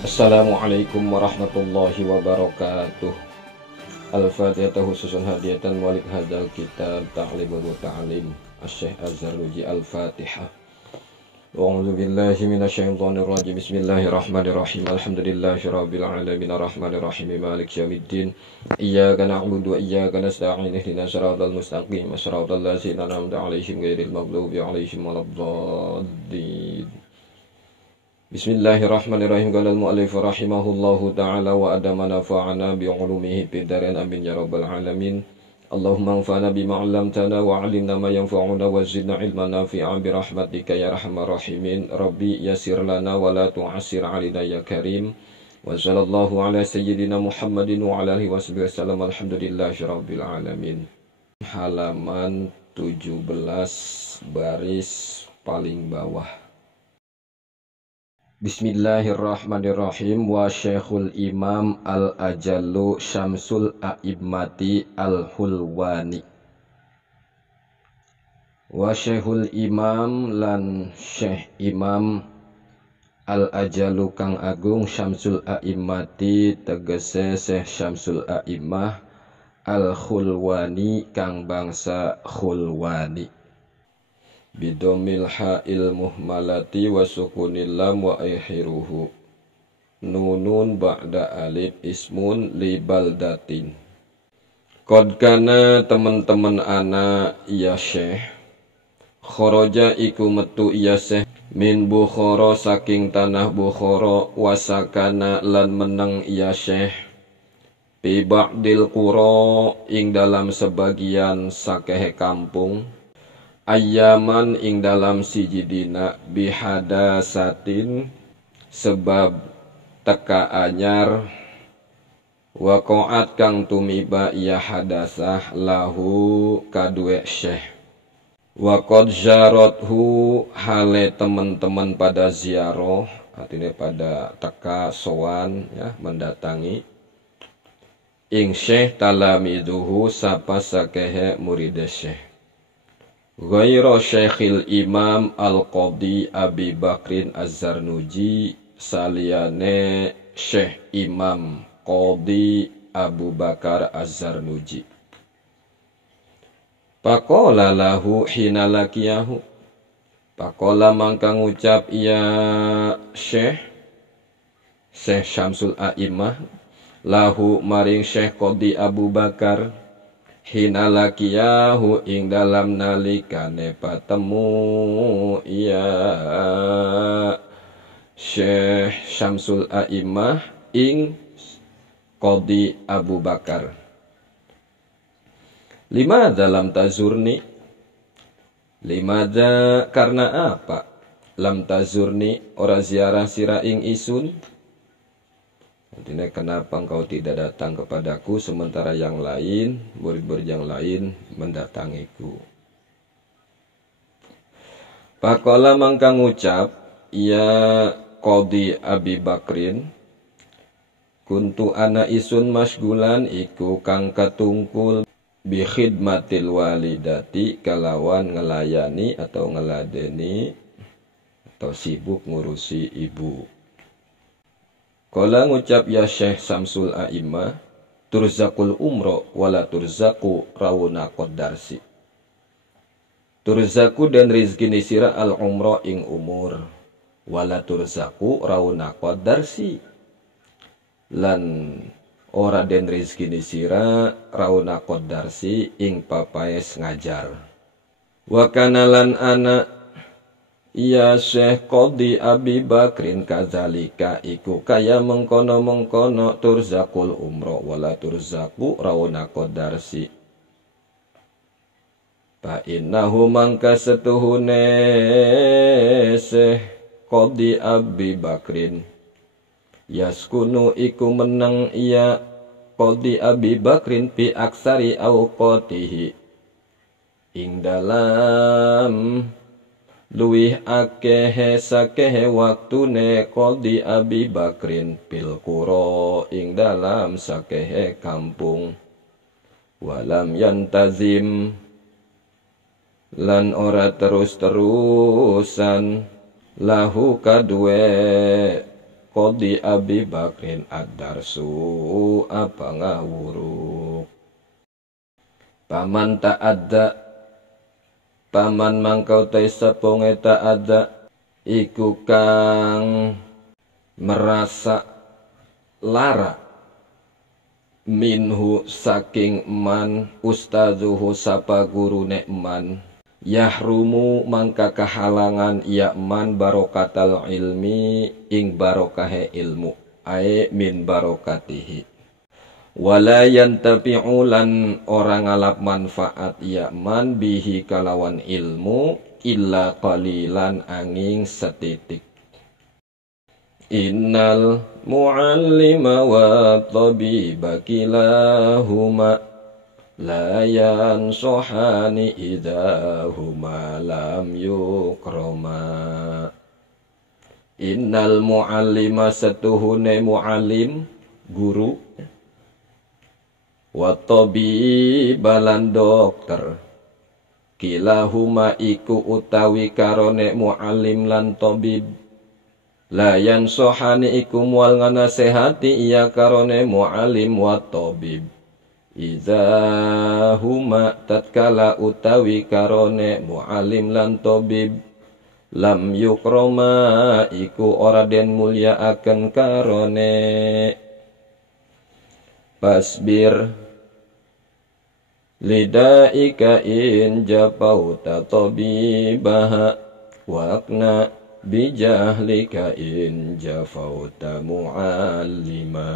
Assalamualaikum warahmatullahi wabarakatuh. Al-Fatihah khususun hadiatan walik hadal kitab ta'limul muta'alim Asy-Syaikh Az-Zarnuji Al-Fatihah. A'udzu billahi minasyaitonir rajim. Bismillahirrahmanirrahim. Alhamdulillahirabbil alamin arrahmanir rahim maliki yaumiddin. Iyyaka na'budu wa iyyaka nasta'in ihdinas siratal mustaqim siratal ladzina an'amta 'alaihim ghairil maghdubi 'alaihim waladdallin. Bismillahirrahmanirrahim. Qala al-mu'allif rahimahullahu ta'ala wa adama nafa'ana bi'ulumihi biddarin amin ya rabbal alamin. Allahumma anfa'na bima 'allamtana wa 'allimna ma yanfa'una wa zidna ilman nafi'an bi rahmatika ya arhamar rahimin. Rabbi yassir lana wa la tu'assir 'alaina ya karim. Wa sallallahu ala sayyidina Muhammadin wa ala alihi wasallam. Alhamdulillahi rabbil alamin. Halaman 17 baris paling bawah. Bismillahirrahmanirrahim. Wa Syekhul Imam Al-Ajallu Syamsul A'immati Al-Hulwani. Wa Syekhul Imam lan Syekh Imam Al-Ajallu kang agung Syamsul A'immati tegese Syekh Syamsul A'immah Al-Hulwani kang bangsa Khulwani. Bidomil ha'il muhmalati wa sukunil lam wa akhiruhu nunun ba'da alif ismun li baldatin. Qad kana teman-teman ana ya Syekh kharaja iku metu ya Syekh min Bukhara saking tanah Bukhara wasakana lan meneng ya Syekh bi ba'dil qura ing dalam sebagian sakehe kampung ayaman ing dalam siji dina bihadasatin sebab teka anyar waqa'at kang tumiba ya hadasah lahu kadue Syekh waqad jarathu hale teman-teman pada ziarah artinya pada teka sowan ya mendatangi ing Syekh talamiduhu sapa sakehe murid Syekh Ghairu Syekhil Imam Al-Qadhi Abi Bakrin Az-Zarnuji saliyane Syekh Imam Qadhi Abu Bakar Az-Zarnuji. Pakola lahu hina lakiyahu. Pakola mangka ngucap ya Syekh Syamsul A'immah lahu maring Syekh Qadhi Abu Bakar hina lakiyahu ing dalam nalikane patemu ya Syekh Syamsul A'immah ing Qadhi Abu Bakar. Limadza lam tazurni? Limadza karena apa? Lam tazurni ora ziarah sira ing isun? Artinya kenapa engkau tidak datang kepadaku sementara yang lain, murid-murid yang lain mendatangiku. Pakola mangka ngucap, ya Qadhi Abi Bakrin, kuntu ana isun masgulan iku kang ketungkul bi khidmatil walidati kalawan ngelayani atau ngeladeni atau sibuk ngurusi ibu. Kala ngucap ya Syekh Syamsul A'immah turzakul umro wala turzaku rawuna qadarsi. Turzaku dan rizki nisira al umro ing umur wala turzaku rawuna qadarsi lan ora den rizki nisira rawuna qadarsi ing papaes ngajar. Wa kana lan ana ya Syekh Qadhi Abi Bakrin kadzalika iku kaya mengkono-mengkono turzakul umro wala turzaku rawna qadarsi. Fa innahu mangka setuhune Syekh Qadhi Abi Bakrin yaskunu iku meneng ya Qadhi Abi Bakrin pi aksari awqatihi ing dalam luwih akehe sakehe waktune Qadhi Abi Bakrin bil qura ing dalam sakehe kampung walam yantazim lan ora terus-terusan lahu kadue Qadi Abi Bakrin ad-darsu apa ngawuruk. Paman ta'adda, paman mangkau taisa ponge ta'adda, iku kang merasa lara minhu saking man ustazuhu sapa gurune man, yahrumu mangka kahalangan ya man barokatal ilmi ing barokahe ilmu, ae min barokatihi. Wala yantafi'u lan orang ngalap manfaat ya man bihi kalawan ilmu illa qalilan angin setitik. Innal muallima wa tabiba kilahuma la yansohani idahuma lam yukroma. Innal muallima satuhune muallim guru, wa tabiba lan dokter, kilahuma iku utawi karone muallim lan tabib, layan sohani iku mual nganasehati iya karone muallim wa tabib, iza huma tatkala utawi karone muallim lan tabib, lam yukroma iku ora den mulia akan karone. Pasbir lidaika in japauta tabibaha waqna bijahlika in jafauta muallima.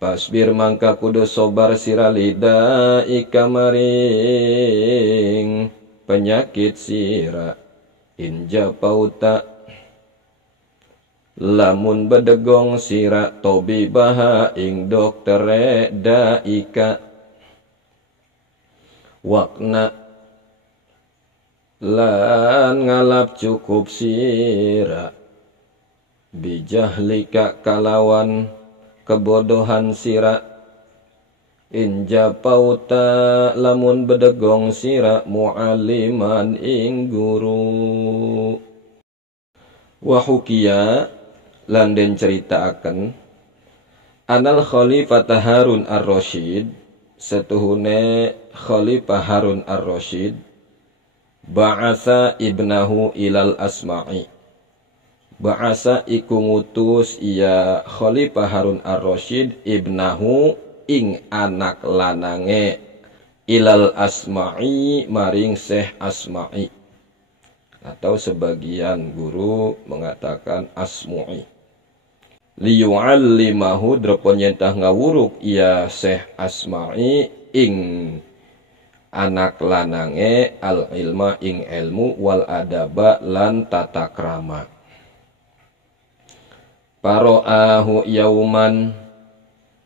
Pasbir mangka kudu sobar sira lidaika maring penyakit sira, in japauta lamun bedegong sira tabibaha ing doktere daika, waqna lan ngalap cukup sira bijahlika kalawan kebodohan sira, injapauta lamun bedegong sira mu'aliman ing guru. Wahukia lan den ceritakan anal khalifah Harun ar-Rasyid, setuhune Khalifah Harun ar-Rasyid, ba'asa ibnahu ilal Asma'i, ba'asa iku ngutus iya Khalifah Harun ar-Rasyid ibnahu ing anak lanange, ilal Asma'i maring Syekh Asma'i, atau sebagian guru mengatakan Asmu'i, liyu'allimahu dropon yentah ngawuruk iya Syekh Asma'i ing anak lanange al ilma ing ilmu wal adaba lan tata krama. Paro'ahu yauman,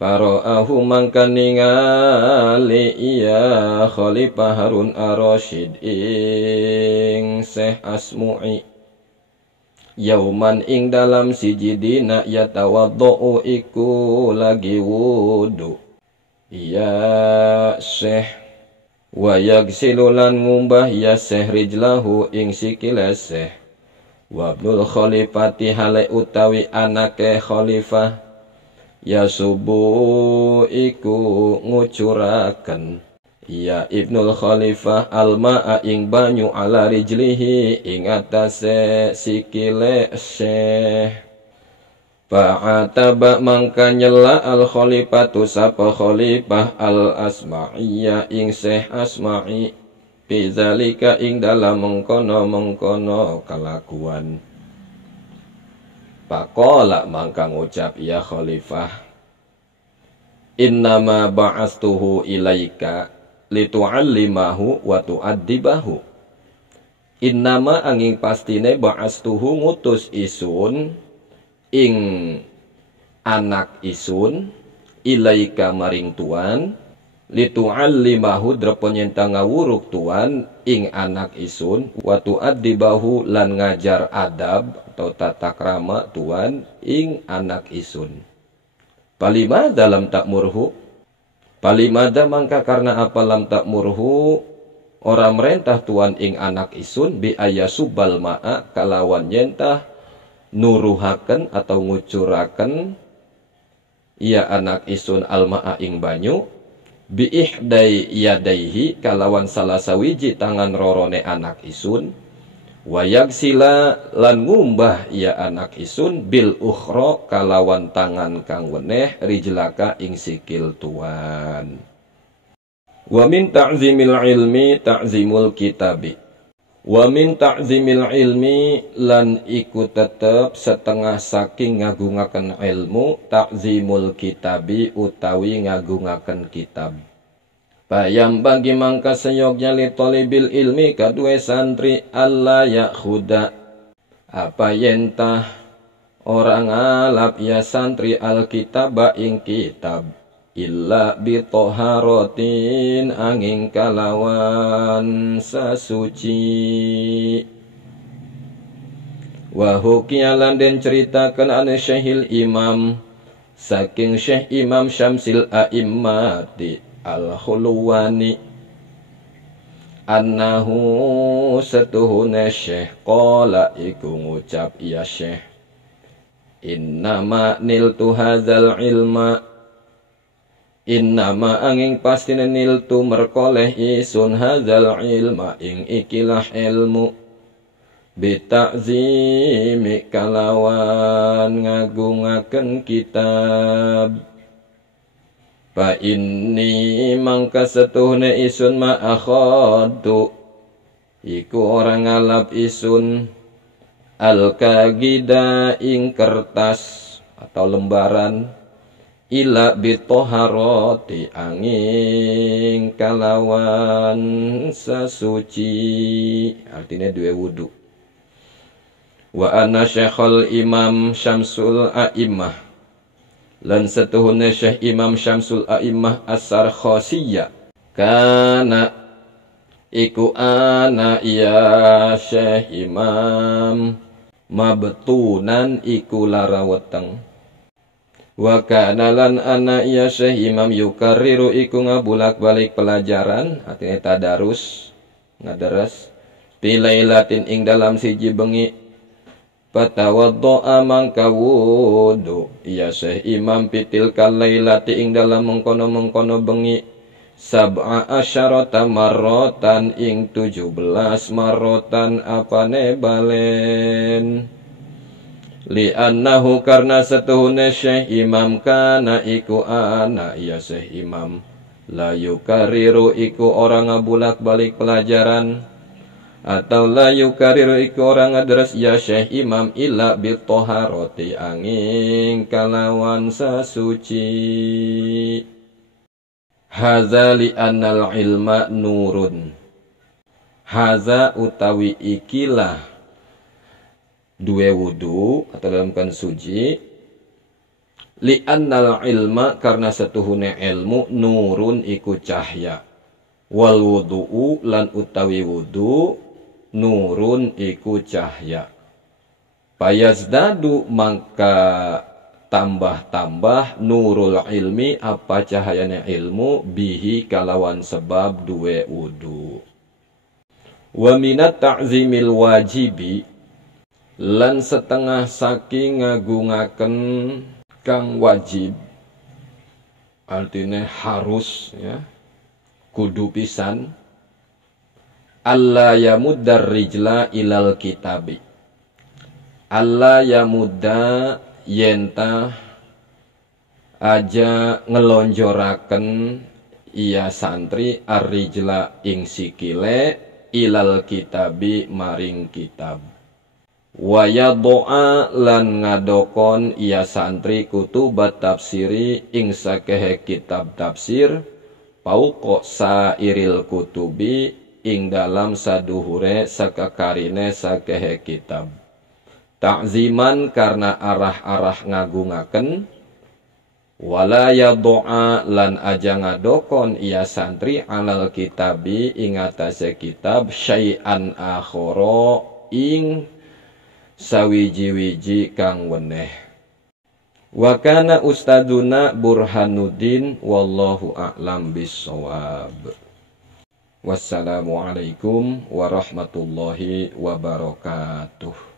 paro'ahu mangka ningali iya Khalifah Harun ar-Rasyid ing Syekh Asmu'i, yauman ing dalam siji dina yatawaddo'u iku lagi wudu ya Syekh, wa yagsilu lan ngumbah ya Syekh rijlahu ing sikile Syekh, wa ibnul khalifati hale utawi anake khalifah, ya subuh iku ngucuraken ya ibnul khalifah alma'a ing banyu ala rijlihi ing atase sikile Syekh. Fa'ataba mangka nyela al khalifatu sapa khalifah al asma'iyya ing Syekh Asma'i, bizalika ing dalam mengkono kelakuan. Pakola mangka ngucap ya khalifah, innama ba'astuhu ilaika litu'allimahu wa tu'addibahu. Innama angin pastine ba'astuhu ngutus isun ing anak isun ilaika maring tuan, litu'allimahu drepon yenta ngawuruk tuan ing anak isun, wa tu'addibahu lan ngajar adab atau tata krama tuan ing anak isun. Palimada lam ta'murhu, palimada mangka karena apa lam ta'murhu orang merintah tuan ing anak isun bi ayasubal ma'a kalawan yentah nuruhaken atau ngucuraken ia anak isun alma'a ing banyu bi ihdai yadaihi kalawan salah sawiji tangan rorone anak isun wayag sila lan ngumbah ia anak isun bil ukhra kalawan tangan kang weneh rijlaka ing sikil tuan. Wa min ta'zimil ilmi ta'zimul kitabi. Wa min ta'zimil ilmi lan iku tetep setengah saking ngagungaken ilmu ta'zimul kitabi utawi ngagungaken kitab. Bayam bagi mangka seyognya li talibil ilmi kadue santri alla yakhuda apa yentah orang alap ya santri alkitaba ing kitab illa bitoharotin angin kalawan sasuci. Wahukialan den ceritakan ane Syekhil Imam saking Syekh Imam Syamsil A'immati Al-Khuluwani annahu setuhune Syekh qala iku ngucap ya Syekh innama niltu hadzal ilma innama angin pastine niltu merkoleh isun hadzal ilma ing ikilah ilmu bita'zimi kalawan ngagungaken kitab. Fa inni mangka setuhne isun ma akhadu iku orang ngalap isun al-kagida ing kertas atau lembaran ila bitoharoti angin kalawan sasuci artinya dua wudu. Wa ana Syekhul Imam Syamsul A'immah lan setuhune Syekh Imam Syamsul A'immah As-Sarkhosiyya kana iku ana ya Syekh Imam mabtunan iku lara weteng. Wa kana lan ana ya Syekh Imam yukarriru iku ngabulak-balik pelajaran artinya tadarus ngadaras pilailatin ing dalam siji bengi fatawaddo'a mangka wudu ya Syekh Imam pitil kalailati ing dalam mengkono-mengkono bengi sab'a asyarata marrotan ing 17 marrotan apane balen li'annahu karena setuhune Syekh Imam kana iku ana ya Syekh Imam la yukariru iku orang ngabulak balik pelajaran atau la yukariru iku orang ngadaras ya Syekh Imam illa bitoharoti angin kalawan sasuci. Haza li annal ilma nurun. Haza utawi ikilah dua wudu atau dalam kan suci li annal ilma karena setuhune ilmu nurun iku cahya wal wudu'u lan utawi wudu nurun iku cahya. Payazdadu mangka tambah-tambah nurul ilmi apa cahayanya ilmu bihi kalawan sebab dua wudu. Wa minat ta'zimil wajibi lan setengah saking ngagungaken kang wajib artinya harus ya kudu pisan alla yamuddar rijla ilal kitabi. Alla yamudda yenta aja ngelonjoraken iya santri ar-rijla ing sikile ilal kitabi maring kitab. Wa yaddo'a lan ngadokon iya santri kutubat tafsiri ing sakehe kitab tafsir pauqa sairil kutubi ing dalam saduhure sakakarine sakehe kitab. Ta'ziman karena arah-arah ngagungaken wala yaddo'a lan aja ngadokon iya santri alal kitabi ing atase kitab syai'an akhara ing sawiji-wiji kang weneh. Wa kana ustaduna Burhanuddin wallahu a'lam bissawab. Wassalamualaikum warahmatullahi wabarakatuh.